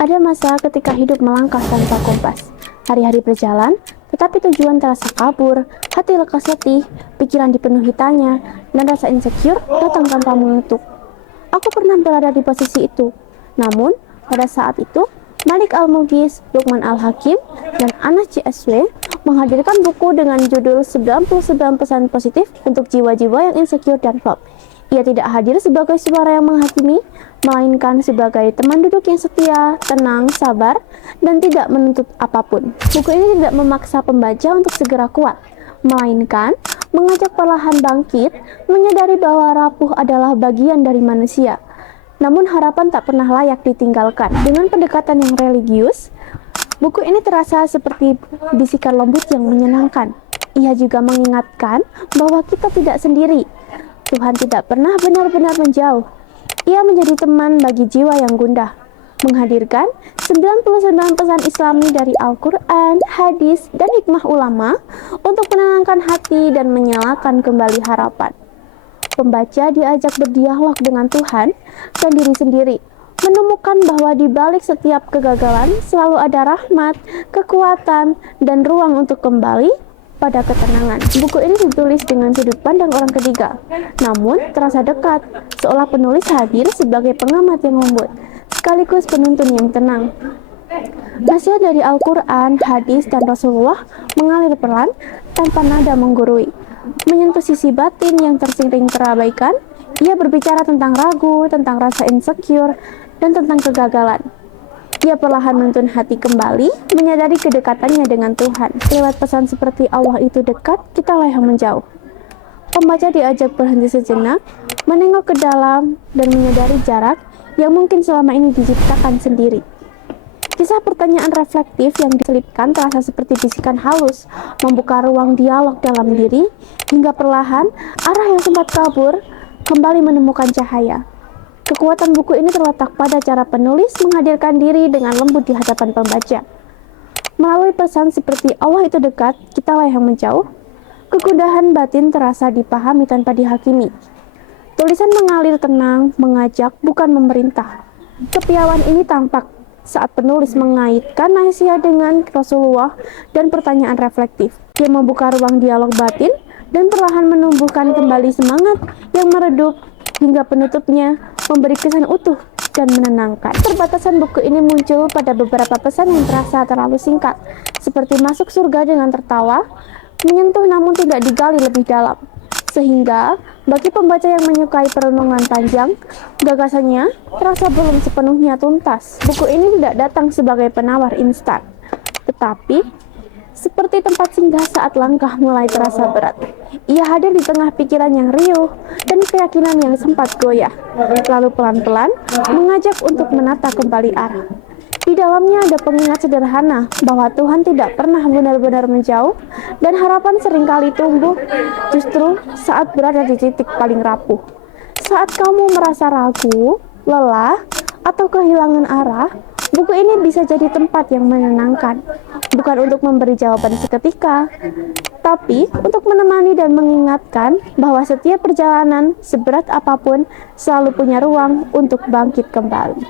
Ada masa ketika hidup melangkah tanpa kompas. Hari-hari berjalan, tetapi tujuan terasa kabur, hati lekas letih, pikiran dipenuhi tanya, dan rasa insecure datang tanpa mengetuk. Aku pernah berada di posisi itu. Namun, pada saat itu, Malik Al-Mughis, Lukman Al-Hakim, dan Anas CSW menghadirkan buku dengan judul 99 Pesan Positif untuk Jiwa-Jiwa yang Insecure dan Flop. Ia tidak hadir sebagai suara yang menghakimi, melainkan sebagai teman duduk yang setia, tenang, sabar, dan tidak menuntut apapun. Buku ini tidak memaksa pembaca untuk segera kuat, melainkan mengajak perlahan bangkit, menyadari bahwa rapuh adalah bagian dari manusia. Namun harapan tak pernah layak ditinggalkan. Dengan pendekatan yang religius, buku ini terasa seperti bisikan lembut yang menyenangkan. Ia juga mengingatkan bahwa kita tidak sendiri. Tuhan tidak pernah benar-benar menjauh. Ia menjadi teman bagi jiwa yang gundah, menghadirkan 99 pesan Islami dari Al-Quran, hadis, dan hikmah ulama untuk menenangkan hati dan menyalakan kembali harapan. Pembaca diajak berdialog dengan Tuhan dan diri sendiri, menemukan bahwa di balik setiap kegagalan selalu ada rahmat, kekuatan, dan ruang untuk kembali pada ketenangan. Buku ini ditulis dengan sudut pandang orang ketiga, namun terasa dekat, seolah penulis hadir sebagai pengamat yang lembut, sekaligus penuntun yang tenang. Nasihat dari Al-Quran, hadis, dan Rasulullah mengalir pelan tanpa nada menggurui, menyentuh sisi batin yang tersering terabaikan. Ia berbicara tentang ragu, tentang rasa insecure, dan tentang kegagalan. Ia perlahan menuntun hati kembali, menyadari kedekatannya dengan Tuhan. Lewat pesan seperti Allah itu dekat, kitalah yang menjauh. Pembaca diajak berhenti sejenak, menengok ke dalam, dan menyadari jarak yang mungkin selama ini diciptakan sendiri. Kisah pertanyaan reflektif yang diselipkan terasa seperti bisikan halus, membuka ruang dialog dalam diri, hingga perlahan arah yang sempat kabur kembali menemukan cahaya. Kekuatan buku ini terletak pada cara penulis menghadirkan diri dengan lembut di hadapan pembaca. Melalui pesan seperti Allah itu dekat, kitalah yang menjauh, kegundahan batin terasa dipahami tanpa dihakimi. Tulisan mengalir tenang, mengajak, bukan memerintah. Kepiawaian ini tampak saat penulis mengaitkan nasihat dengan Rasulullah dan pertanyaan reflektif. Dia membuka ruang dialog batin dan perlahan menumbuhkan kembali semangat yang meredup hingga penutupnya memberi kesan utuh dan menenangkan. Keterbatasan buku ini muncul pada beberapa pesan yang terasa terlalu singkat, seperti masuk surga dengan tertawa, menyentuh namun tidak digali lebih dalam. Sehingga, bagi pembaca yang menyukai perenungan panjang, gagasannya terasa belum sepenuhnya tuntas. Buku ini tidak datang sebagai penawar instan, tetapi seperti tempat singgah saat langkah mulai terasa berat. Ia hadir di tengah pikiran yang riuh dan keyakinan yang sempat goyah, lalu pelan-pelan mengajak untuk menata kembali arah. Di dalamnya ada pengingat sederhana bahwa Tuhan tidak pernah benar-benar menjauh dan harapan seringkali tumbuh justru saat berada di titik paling rapuh. Saat kamu merasa ragu, lelah, atau kehilangan arah, buku ini bisa jadi tempat yang menenangkan, bukan untuk memberi jawaban seketika, tapi untuk menemani dan mengingatkan bahwa setiap perjalanan, seberat apapun, selalu punya ruang untuk bangkit kembali.